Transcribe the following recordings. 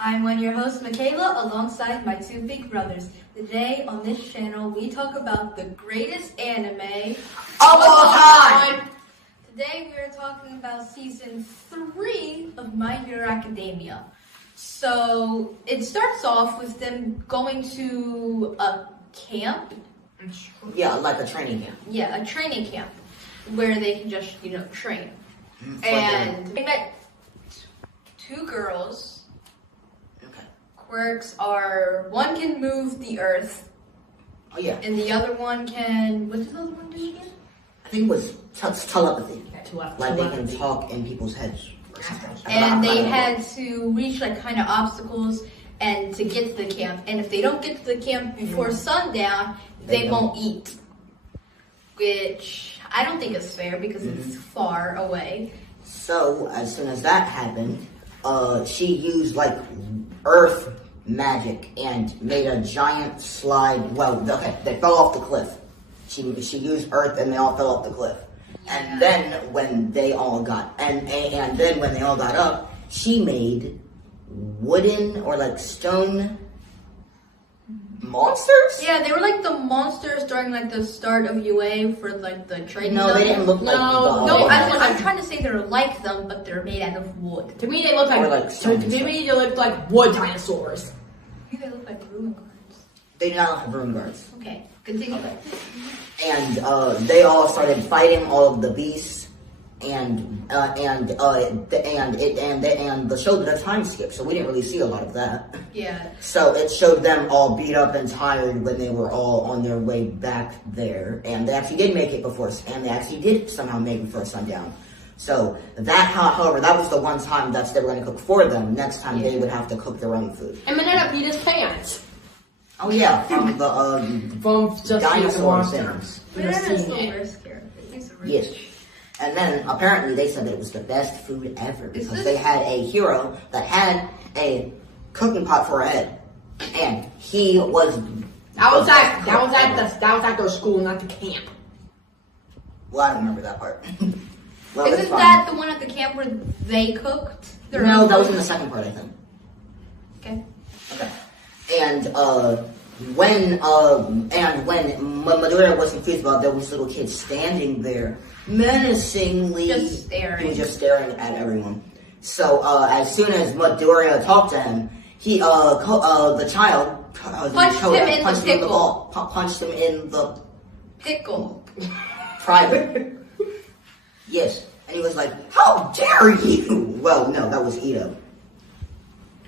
I'm one of your hosts, Mikayla, alongside my two big brothers. Today on this channel, we talk about the greatest anime of all time. Today we are talking about season 3 of My Hero Academia. So it starts off with them going to a camp. Yeah, like a training camp. Yeah, a training camp where they can just, train. And they met two girls. Okay. Quirks are, one can move the earth. Oh yeah. And the other one can, what did the other one do again? I think it was telepathy. Like they can Telepathy. talk in people's heads or something. And they had to reach like kind of obstacles and to get to the camp. And if they don't get to the camp before sundown, they won't eat. Which I don't think is fair because it's far away. So as soon as that happened, she used like earth magic and made a giant slide. Well, okay, they fell off the cliff. She used earth and they all fell off the cliff. And then when they all got and then when they all got up, she made wooden or like stone monsters? Yeah, they were like the monsters during like the start of UA for like the training. No, they didn't look like I'm trying to say they're like them, but they're made out of wood. To me, they look they look like wood dinosaurs. Maybe they look like ruin guards. They did not have room guards. Okay, continue. Okay. And they all started fighting all of the beasts, and the show did a time skip, so we didn't really see a lot of that. Yeah. So it showed them all beat up and tired when they were all on their way back there, and they actually did make it before, and they actually did somehow make it before sundown. So that, however, that was the one time that they were going to cook for them. Next time they would have to cook their own food. And Minetta beat his pants. Oh yeah, from the dinosaur things. But that is the worst character. He's rich. Yes. And then apparently they said that it was the best food ever because they had a hero that had a cooking pot for a head, and he was. That was at their school, not the camp. Well, I don't remember that part. Well, Isn't that the one at the camp where they cooked? No, that was in the second part, I think. Okay. Okay. And when Midoriya was confused about there was little kids standing there menacingly, just staring. He was just staring at everyone. So as soon as Midoriya talked to him, he the child punched him in the ball, punched him in the pickle. Private. Yes, and he was like, "How dare you!" Well, no, that was Ito.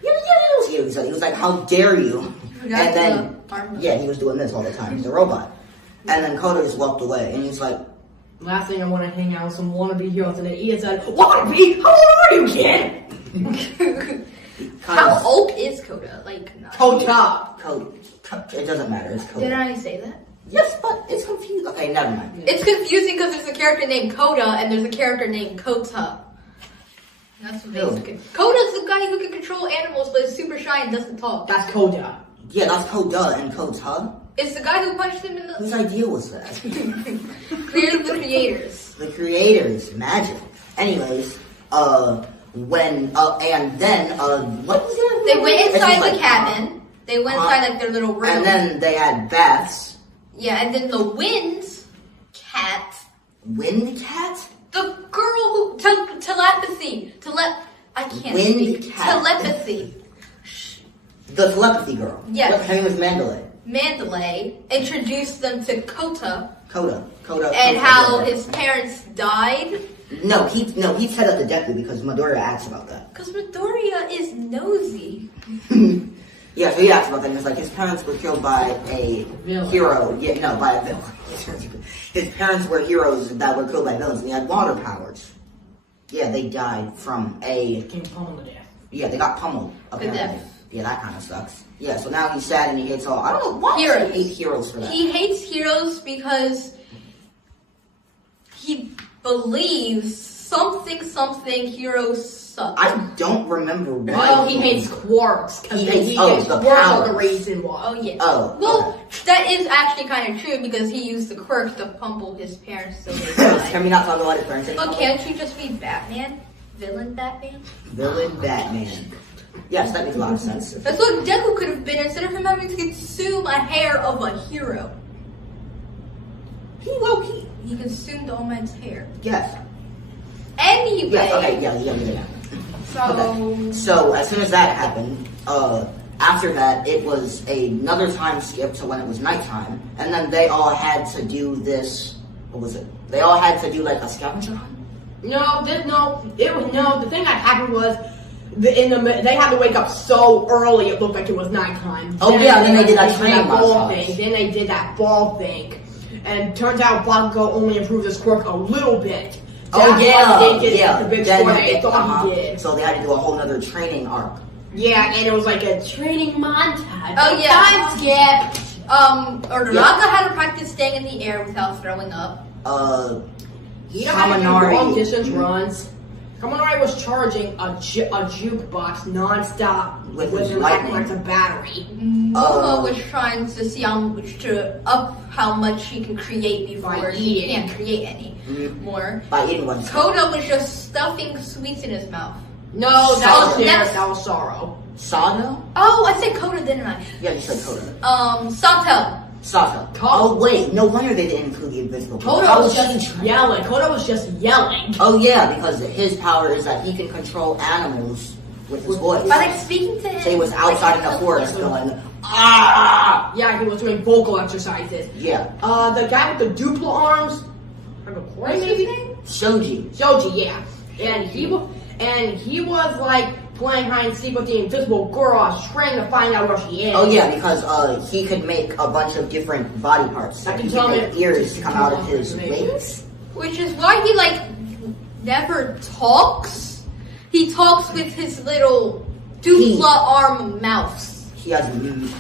Yeah, it was Ito. So he was like, "How dare you!" And then, he was doing this all the time. He's a robot. And then Koda just walked away, and he's like, "Last thing I want to hang out with some wannabe heroes." And then Ida said, "Wannabe? How old are you, kid?" How old is Koda? Like, Koda. It doesn't matter. It's Koda. Did I say that? Yes, but it's confusing. Okay, never mind. It's confusing because there's a character named Koda and there's a character named Kota. That's what basically. Koda's the guy who can control animals but is super shy and doesn't talk. That's Koda. Yeah, that's Koda and Kota. It's the guy who punched him in the... Whose idea was that? Clearly the creators. The creators. Magic. Anyways, what was it? They went inside the cabin. They went inside like their little room. And then they had baths. Yeah, and then the wind cat. Wind cat? The girl who telepathy. I can't Wind speak. cat. Telepathy. The telepathy girl. Yes. Her name was Mandalay introduced them to Koda. And how his parents died. No, he set up the death because Midoriya asked about that. Because Midoriya is nosy. Yeah, so he asked about that. And it's like his parents were killed by a hero. Yeah, no, by a villain. His parents were heroes that were killed by villains, and they had water powers. Yeah, they died from a. Came pummeled to death. Yeah, they got pummeled. Apparently. death. Yeah, that kind of sucks. Yeah, so now he's sad and he hates all. I don't know why Heroes. he hates heroes for that. He hates heroes because he believes something heroes suck. I don't remember why. Well, he hates quarks. He hates the quarks powers. are the reason why. Oh, yeah. Oh. Well, that is actually kind of true because he used the quirks to pummel his parents so they died. Can we not talk about his parents But anymore? can't you just be Batman? Villain Batman? Villain Batman. Yes, that makes a lot of sense. That's what Deku could have been instead of him having to consume a hair of a hero. He consumed All Might's hair. Yes. Anyway. Yes, okay, yeah. So. Okay. So as soon as that happened, after that, it was another time skip to when it was nighttime, and then they all had to do this. What was it? They all had to do like a scavenger hunt. The thing that happened was they had to wake up so early it looked like it was nighttime. Oh yeah, then they did that training ball montage. thing. Then they did that ball thing, and turns out Bakugo only improved his quirk a little bit. That's why they did the big score they thought he did. So they had to do a whole nother training arc. Yeah, and it was like a training montage. Oh yeah. Time skip. Uraraka had to practice staying in the air without throwing up. He had to do long Kaminari. distance runs. Kaminari was charging a jukebox non-stop With with his an lightning. electric battery. Momo was trying to see how much he can create before By he eating. can't create any more. By eating one. Koda was just stuffing sweets in his mouth. No, that was Sorrow. Derek, that was Sorrow. Sato? Oh, I said Koda, didn't I? Yeah, you said Koda. Sato. Oh wait, no wonder they didn't include the invisible. Koda How was he just trained? yelling. Koda was just yelling. Oh yeah, because his power is that he can control animals with his voice. But like speaking to him. So he was outside in the forest going, ah! Yeah, he was doing vocal exercises. Yeah. The guy with the duplo arms, What's his name? Shoji. Shoji, yeah, and he was like playing hide and seek with the invisible girl, trying to find out where she is. Oh yeah, because he could make a bunch of different body parts. I Like, can he tell could him make ears come out of his information. wings. Which is why he like never talks. He talks with his little dupla arm mouths. He has,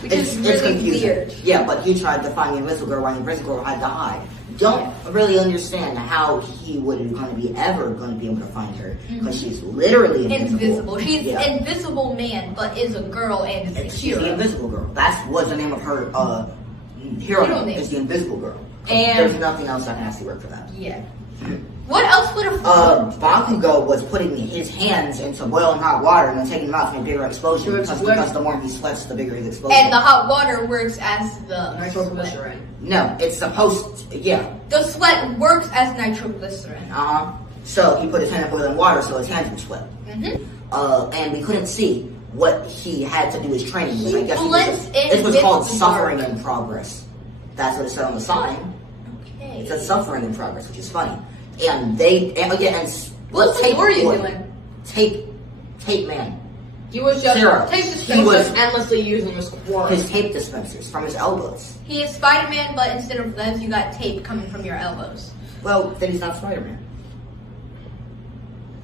Which it's is really confusing. weird. Yeah, but he tried to find the invisible girl while the invisible girl had to hide. Don't really understand how he would ever going to be able to find her because she's literally invisible. She's Yeah. invisible man, but is a girl and is a She's the hero. invisible girl. That's what's the name of her hero Hero name. name. Is the invisible girl. And- there's nothing else that can actually work for that. Yeah. What else would have? Bakugo was putting his hands into boiling hot water and then taking them out from a bigger explosion because the more he sweats, the bigger his explosion. And the hot water works as the Nitroglycerin. No, it's supposed to, yeah. The sweat works as nitroglycerin. So he put his hand in boiling water so his hands would sweat. And we couldn't see what he had to do his training. Because I guess this was called suffering in progress. That's what it said on the sign. Okay. It said suffering in progress, which is funny. And What's Midoriya doing? Tape man. He was just Zero. he was just endlessly using his quirk. His tape dispensers from his elbows. He is Spider-Man, but instead of legs, you got tape coming from your elbows. Well, then he's not Spider-Man.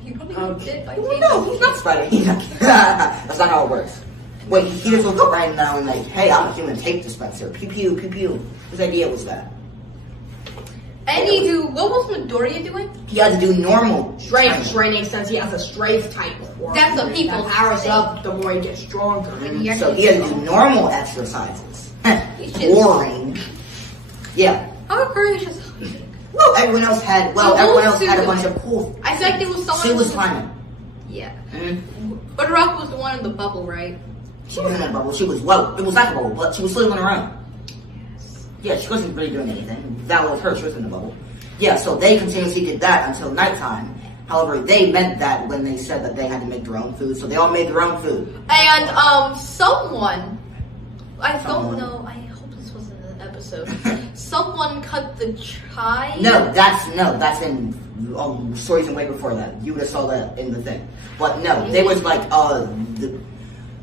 He probably got bit by Well, tape. no, he's not Spider-Man. That's not how it works. Wait, he just looked up right now and like, hey, I'm a human tape dispenser. Pew pew, pew pew. His idea was that. Anywho, what was Midoriya doing? He had to do normal Strength training since he has a strength type quirk. That's the people That powers thing. up the more he gets stronger. Yeah. So he had to do normal exercises. He should- Boring. Yeah. How courageous. Well, everyone else had. Well, everyone else had a bunch of cool. I feel like there was someone. She was climbing. Yeah. Mm-hmm. But Rock was the one in the bubble, right? She was in a bubble. She was it was like a bubble, but she was swimming around. Yeah, she wasn't really doing anything. That was her. She was in the bubble. Yeah, so they continuously did that until nighttime. However, they meant that when they said that they had to make their own food, so they all made their own food. And someone, I don't Someone. know. I hope this wasn't an episode. Someone cut the chive. No, that's in stories and way before that. You would have saw that in the thing. But no, they was like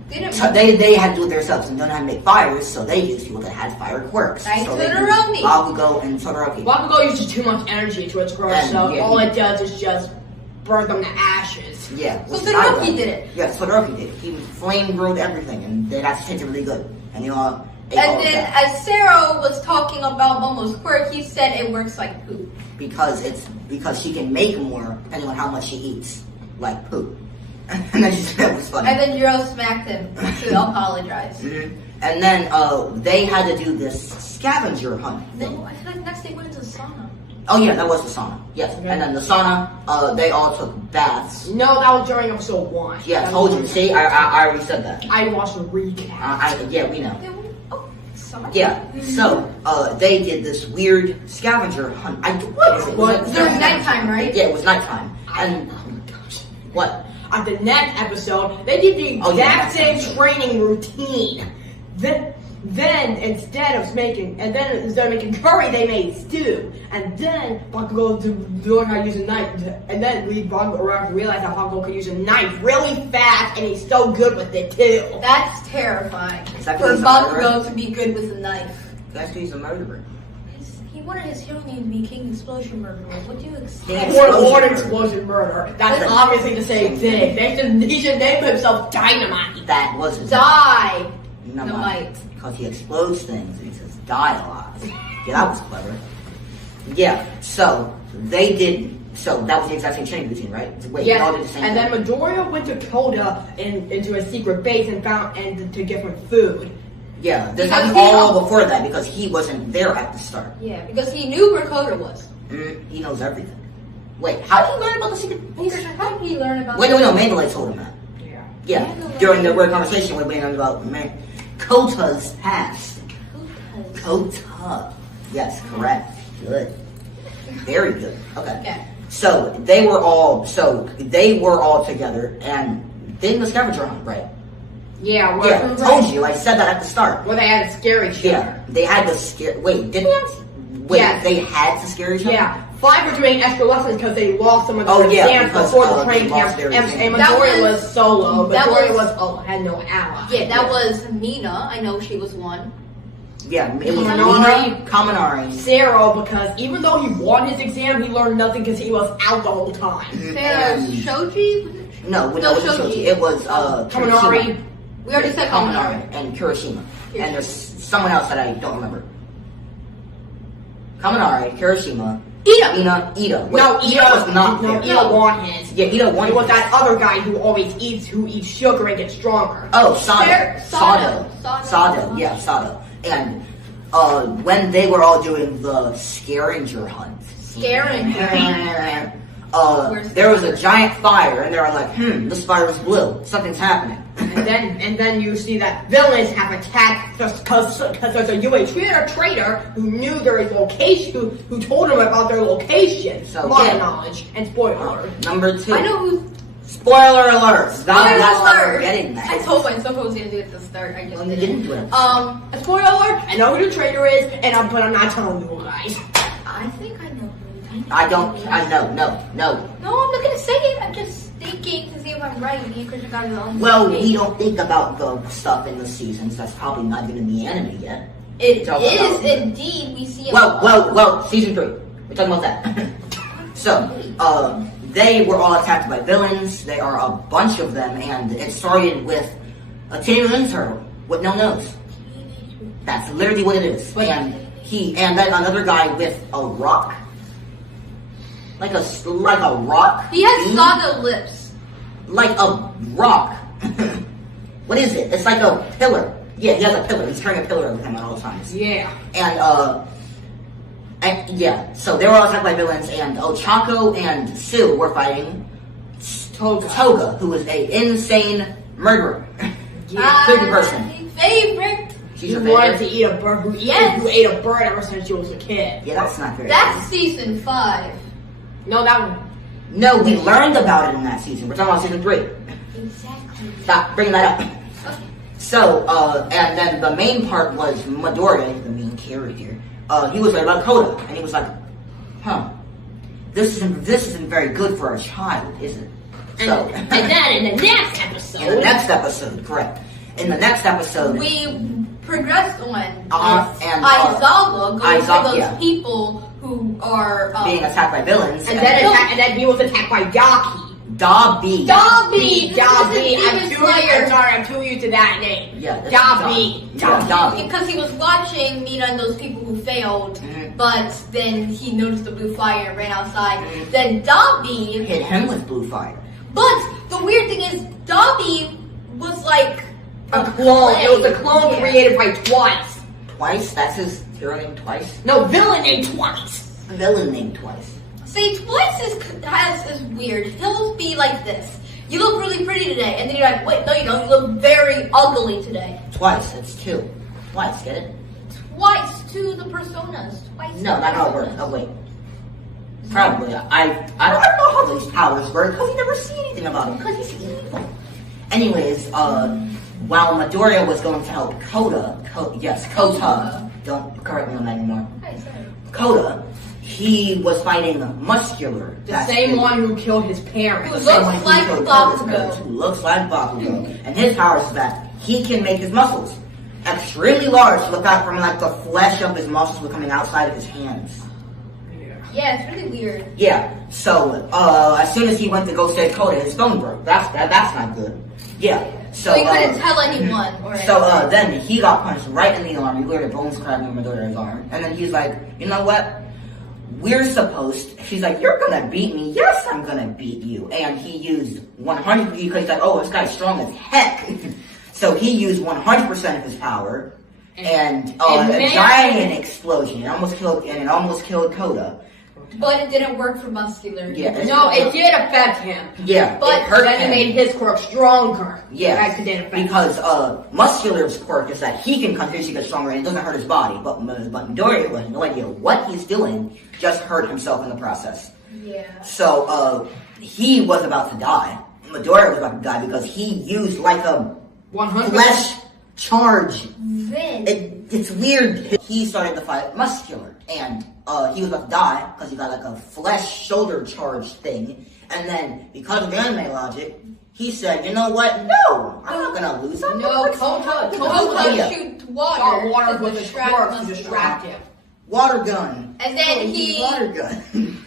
they had to do it themselves and don't know how to make fires, so they used people that had fire quirks. Like so they used Todoroki. Bakugo and Todoroki. Bakugo uses too much energy to its growth, And, so yeah, all he- it does is just burn them to ashes. Yeah. So which is not Todoroki bad. did it. Yeah, Todoroki did it. He flame growed everything, and that tasted really good. And ate all And of then, that. as Sarah was talking about Momo's quirk, he said it works like poop. because she can make more depending on how much she eats, like poop. And then she said it was funny. And then Jiro smacked him to apologize. Mhm. And then they had to do this scavenger hunt thing. No, I feel like next they went into the sauna. Oh yeah, that was the sauna. Yes, Okay. and then the sauna, they all took baths. No, that was during episode 1. Yeah, I told you. See, I already said that. I watched the recap. Yeah, we know. Oh, sorry. Yeah, so they did this weird scavenger hunt. What? It was nighttime, right? Yeah, it was nighttime. And what? On the next episode, they did the exact same training routine. Then instead of making curry, they made stew. And then Bakugo learned how to use a knife. And then we realized how Bakugo could use a knife really fast, and he's so good with it too. That's terrifying. Exactly, For he's a murderer. Bakugo to be good with a knife. That's he's a murderer. He wanted his hero name to be King Explosion Murderer. What do you expect? Yeah. Or explosion murder. That's obviously the same thing. He should name himself Dynamite. That was his Die. Dynamite. Because he explodes things and he says die a lot. Yeah, that was clever. Yeah, so they did. So that was the exact same training routine, right? Wait, Yes, y'all did the same and thing. then Midoriya went to Koda into a secret base and to get him food. Yeah, this Because happened all before that because he wasn't there at the start. Yeah, because he knew where Koda was. He knows everything. Wait, how did he learn about the secret base? How did he learn about Wait, no, Mandalay told him that. Yeah. Yeah, Mandalay. during the word conversation we learned about Kota's past. Kota. Yes, correct. Good. Very good. Okay. Okay. So they were all together and did the scavenger hunt, right? Yeah, Yeah, told you. I said that at the start. Well, they had a scary show. Yeah, they had to scare. Wait, did they? Wait, Yes. they had to scare each other. Yeah, 5 were doing extra lessons because they lost some of their Oh, yeah, exams because, before the they training lost camp. their And exams. Midoriya was solo. that Midoriya was- had no ally. Yeah, that was Mina. I know she was one. Yeah, it was Kaminari. Mina, Kaminari. Zero, because even though he won his exam, he learned nothing because he was out the whole time. Sarah And- Shoji? No, No, it wasn't Shoji. Shoji. It was Kaminari. Kirishima. We already said Kaminari. and Kirishima. And there's someone else that I don't remember. Kaminari, Kirishima, Ida. Ida. Wait, No, Ida was not no, there. Ida won his. Yeah, Ida won. It was that other guy who always eats sugar and gets stronger. Oh, Sado. Sado. Sado. Yeah, Sado. And when they were all doing the scavenger hunt, there was a giant fire, and they were like, this fire is blue. Something's happening. And then you see that villains have attacked because there's a UA traitor who knew their location, who told them about their location. So, Lot yeah. of knowledge and spoiler alert. Number 2. I know who. Spoiler alert. That's what we're Spoiler getting alert. I that. told myself I was gonna do it at the start. I just Well, you didn't. didn't do it. A spoiler alert. I know who the traitor is, but I'm not telling you guys. I think I know who. I don't. I know. No. No, I'm not gonna say it. I'm just thinking to see if I'm right. Me and Christian got it on. Well, we don't think about the stuff in the seasons. That's probably not even in the anime yet. It Talk is about- indeed. We see. Well, season 3. We're talking about that. So, they were all attacked by villains. There are a bunch of them, and it started with a Teenage Mutant Turtle with no nose. That's literally what it is. But- and then another guy with a rock, like a rock. He has beam? Saga lips. Like a rock. What is it? It's like a pillar. Yeah, he has a pillar. He's carrying a pillar with him at all times. Yeah. And yeah, so they were all attacked by villains, and Ochako and Sue were fighting Toga, who is a insane murderer. Creepy person. Favorite. She's He your wanted to favorite. eat a bird. Who ate a bird ever since she was a kid. Yeah, that's not very That's good. season 5. No, that one. No, we learned about it in that season. We're talking about season 3. Exactly. Stop bringing that up. Okay. So, and then the main part was Midoriya, the main character. He was right about Koda, and he was like, this isn't very good for a child, is it? So, And then in the next episode. in the next episode, correct. In the next episode, We progressed on and, Aizawa going Aizawa, for those yeah. people who are being attacked by villains, And then he was attacked by Yaki. Dobby. Dobby. Dobby. I'm too used to that name. Yeah, that's Dobby. Yeah, Dobby. Because he was watching Mina and those people who failed, but then he noticed the blue fire and ran outside. Then Dobby. Hit him with blue fire. But the weird thing is, Dobby was like A clone. It was a clone Yeah. created by Twice. Twice? That's his hero name, Twice? No, villain named Twice. villain named Twice? See, Twice is weird. He'll be like this. You look really pretty today. And then you're like, wait, no you don't. You look very ugly today. Twice, it's two. Twice, get it? Twice to the personas. Twice No, to not how it the works. personas. Oh, wait. Probably. I don't know how these powers work because you never see anything about him because he's evil. Anyways, while Midoriya was going to help Kota, don't correct me on that anymore. Okay, sorry. Kota, he was fighting Muscular. The same one who killed his parents. Who looks like Bakugo. Who looks like Bakugo. And his powers is that he can make his muscles extremely large to look out from like the flesh of his muscles were coming outside of his hands. Yeah, it's really weird. Yeah, so as soon as he went to go save Kota, his phone broke. That's not good. Yeah, So he couldn't tell anyone. Or so then he got punched right in the arm. He literally bones cracking in Midoriya's arm. And then he's like, you know what? We're supposed. She's like, you're gonna beat me. Yes, I'm gonna beat you. And he used 100 because he's like, oh, this guy's strong as heck. So he used 100% of his power, and a giant explosion. It almost killed Kota. But it didn't work for Muscular. Yeah. No, it did affect him. Yeah, But it hurt Then him. it made his quirk stronger. Yeah, That didn't affect him. because Muscular's quirk is that he can continuously get stronger and it doesn't hurt his body. But Midoriya has no idea what he's doing, just hurt himself in the process. Yeah. So he was about to die. Midoriya was about to die because he used like a 100. flesh charge. Then It's weird. He started to fight Muscular, and he was about to die because he got like a flesh shoulder charge thing. And then, because of anime logic, he said, you know what? No, I'm not gonna lose. I'm No, gonna Kota Kota shoot water. shot water to with his distract quirk to Muscular. distract him. water gun. And then Oh, he- water gun.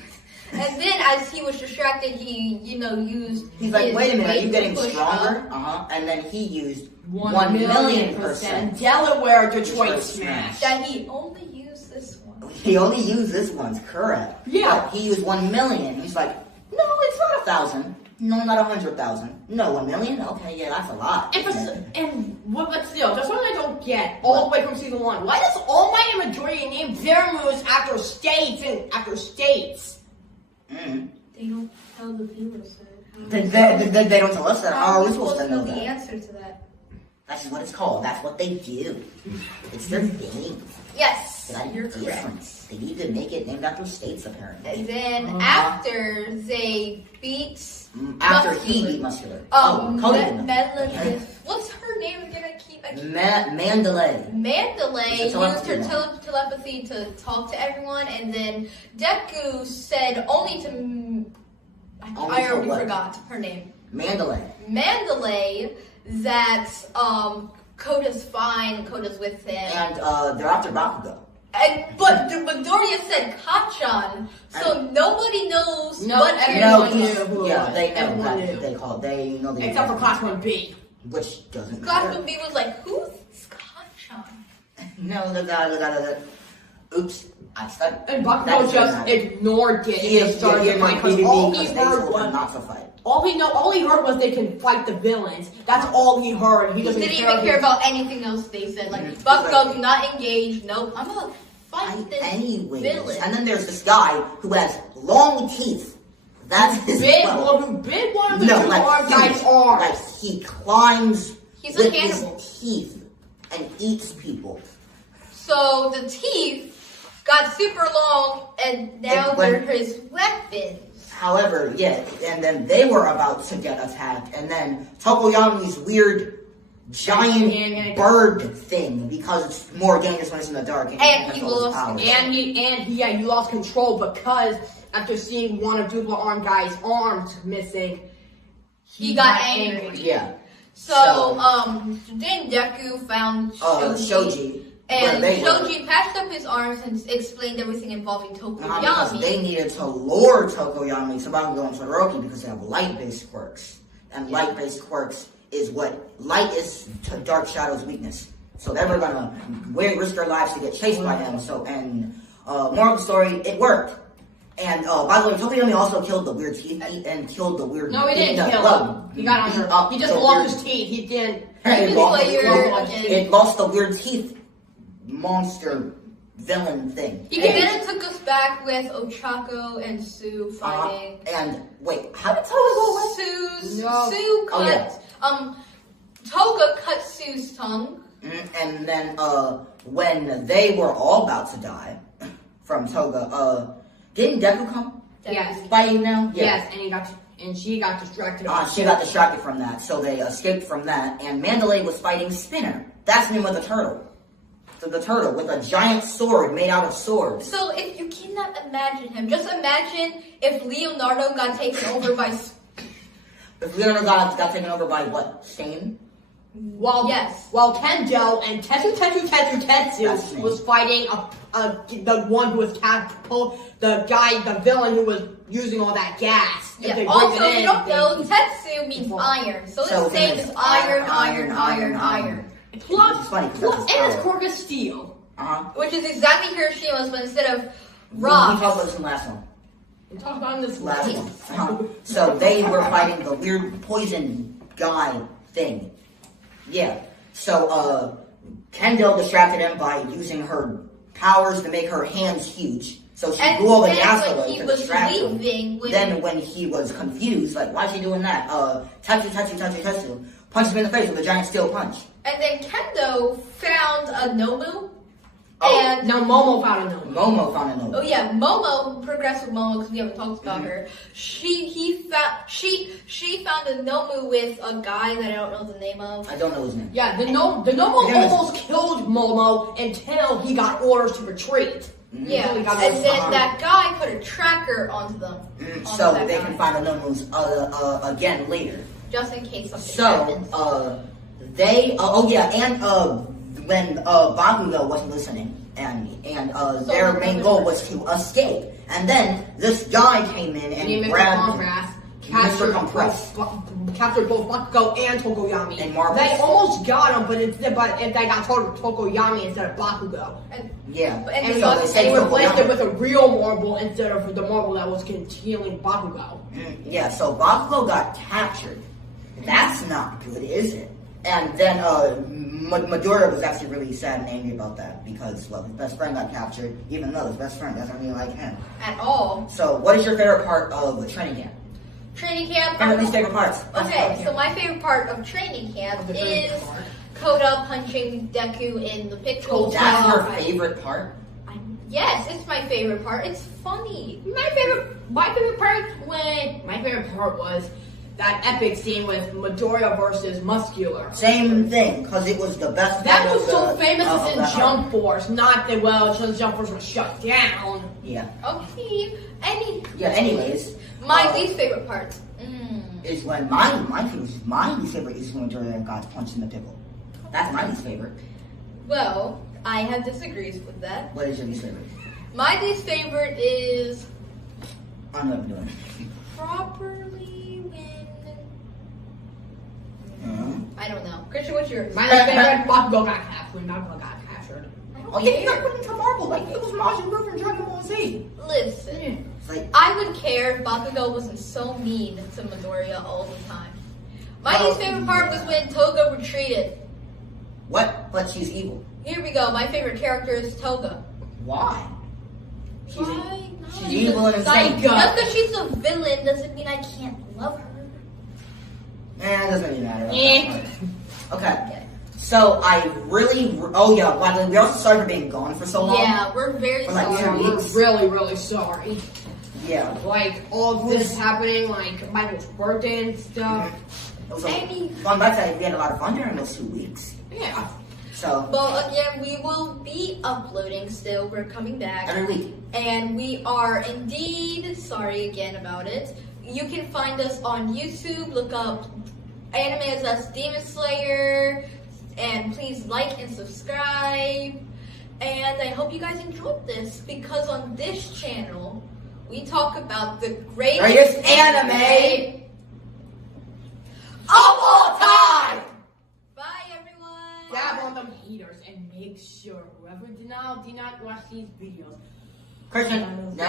And then as he was distracted, he, used He's like, his wait a minute, are weight you to getting push stronger? up. And then he used 1,000,000%. Delaware Detroit smash. That he only used this one. He only used this once, correct? Yeah. But he used 1,000,000. He's like, no, it's not 1,000. No, not 100,000. No, 1,000,000. Okay, yeah, that's a lot. But still, that's what I don't get all the way from season 1. Why does All Might and Midoriya name their moves after states and after states? They don't tell the viewers that. They don't tell us that. How are we supposed to know the that? answer to that? That's what it's called. That's what they do. It's their thing. Yes, They gotta be you're different. correct. They need to make it named after states, apparently. And then after they beat After Muscular. he beat Muscular. Cody. Cody. What's her name again? I keep Mandalay. Mandalay It's a used telepathy her now. telepathy to talk to everyone, and then Deku said only to. I to already what? forgot her name. Mandalay. Mandalay that Koda's fine, Koda's with him. And they're after Bakugo. But Midoriya said Kachan, so nobody knows No, what everyone everyone knew is. who it Yeah, was. they know Everyone that knew. they call. They know the Except for Class 1B. which doesn't Class matter. 1B was like, who's Kachan? No, the oops, I studied. And That Bakugo doesn't just matter. ignored it He and is started to fight because all he heard was not to fight. all he heard was they can fight the villains. That's all he heard. He doesn't Didn't even care about anything else they said. Like, Bakugo, do not engage. Nope, I'm gonna fight this Anyways, villain. and then there's this guy who has long teeth. That's his who bit one of the two arm guy's arms. Like he climbs He's with a cannibal. his teeth and eats people. So the teeth got super long, and now And when- they're his weapons. However, yeah, and then they were about to get attacked, and then Tokoyami's weird giant bird thing, because it's more dangerous when it's in the dark. And he controls lost- powers. He lost control because after seeing one of Double Arm Guy's arms missing, He got angry. Yeah. So, then Deku found Shoji. And where they were. Shoji patched up his arms and explained everything involving Because Tokoyami. they needed to lure Tokoyami to Bakugo and Todoroki because they have light-based quirks. And light-based quirks is what light is to Dark Shadow's weakness. So they were gonna risk their lives to get chased by him. Moral of the story, it worked. And by the way, Tokoyami also killed the weird teeth and killed the weird. no, he didn't kill him. He got under. He just lost his teeth. He didn't. It Demon lost, Slayer it lost- again. it lost the weird teeth monster villain thing. And then it took us back with Ochako and Sue fighting. And wait, how did Toga go away? Sue cut. Toga cut Sue's tongue. And then when they were all about to die from Toga, didn't Deku come? Yes. Fighting now? Yes, and she got distracted. She got distracted from that, so they escaped from that. And Mandalay was fighting Spinner. That's the name of the turtle. So the turtle with a giant sword made out of swords. So if you cannot imagine him, just imagine if Leonardo got taken over by. If Leonardo got taken over by what? Shane? While Kendo and Tetsu was fighting the one who was the villain who was using all that gas. Yeah. Also, you don't know, Tetsu means iron, so his name is Iron. Plus, and his quirk is steel. Which is exactly Hiroshima's, but instead of We rock. talked about this in the last one. We talked about this Last one. So they were fighting the weird poison guy thing. Yeah. So Kendall distracted him by using her powers to make her hands huge. So she blew all the gas away to distract him. Then when he was confused, like, why's she doing that? Tetsu punched him in the face with a giant steel punch. And then Kendo found a Nomu. And now Momo found a Nomu. Momo found a Nomu. Oh yeah, Momo progressed with Momo because we haven't talked about her. She found a Nomu with a guy that I don't know the name of. I don't know his name. Yeah, the Nomu almost killed Momo until he got orders to retreat. Yeah, and then that guy put a tracker onto them. So they can find the Nomus again later. Just in case something happens. When Bakugo wasn't listening, and their main goal was to escape, and then this guy came in and grabbed Mr. Compress, captured both Bakugo and Tokoyami. And Marbles. They almost got him, but if they got Tokoyami instead of Bakugo. And they replaced it with a real marble instead of the marble that was healing Bakugo. Yeah, so Bakugo got captured. That's not good, is it? And then Madara was actually really sad and angry about that because, well, his best friend got captured, even though his best friend doesn't really like him. At all. So, what is your favorite part of the training camp? Training camp? One of these favorite parts. Okay, so my favorite part of training camp is Koda punching Deku in the picture. That's your favorite part? Yes, it's my favorite part. It's funny. My favorite part was that epic scene with Midoriya versus Muscular. Same thing, because it was the best. That was so famous in Jump Force, not that Jump Force was shut down. Yeah. Okay. Anyways. My least favorite part is when my least favorite is when Midoriya got punched in the pickle. That's my least favorite. Well, I have disagrees with that. What is your least favorite? My least favorite is I'm not doing it. Properly I don't know. Christian, what's yours? My least favorite, Bakugo got captured. Oh yeah, you got put into marble like it was Majin Buu from Dragon Ball Z. Listen, I would care if Bakugo wasn't so mean to Midoriya all the time. My least favorite part was when Toga retreated. What? But she's evil. Here we go. My favorite character is Toga. Why? She's evil and insane. Just because she's a villain doesn't mean I can't love her. It doesn't really matter. Okay. So I really, oh yeah, by the way, we also sorry for being gone for so long. Yeah, we're very sorry. We're really, really sorry. Yeah. Like, all of this happening, like, Michael's birthday and stuff. It was fun, but we had a lot of fun during those 2 weeks. Yeah. So. Well, again, we will be uploading still. We're coming back. Every week. And we are indeed sorry again about it. You can find us on YouTube. Look up Anime as Us Demon Slayer. And please like and subscribe. And I hope you guys enjoyed this, because on this channel, we talk about the greatest anime of all time! Bye, everyone! Dab on them haters and make sure whoever did not watch these videos. Christian, no.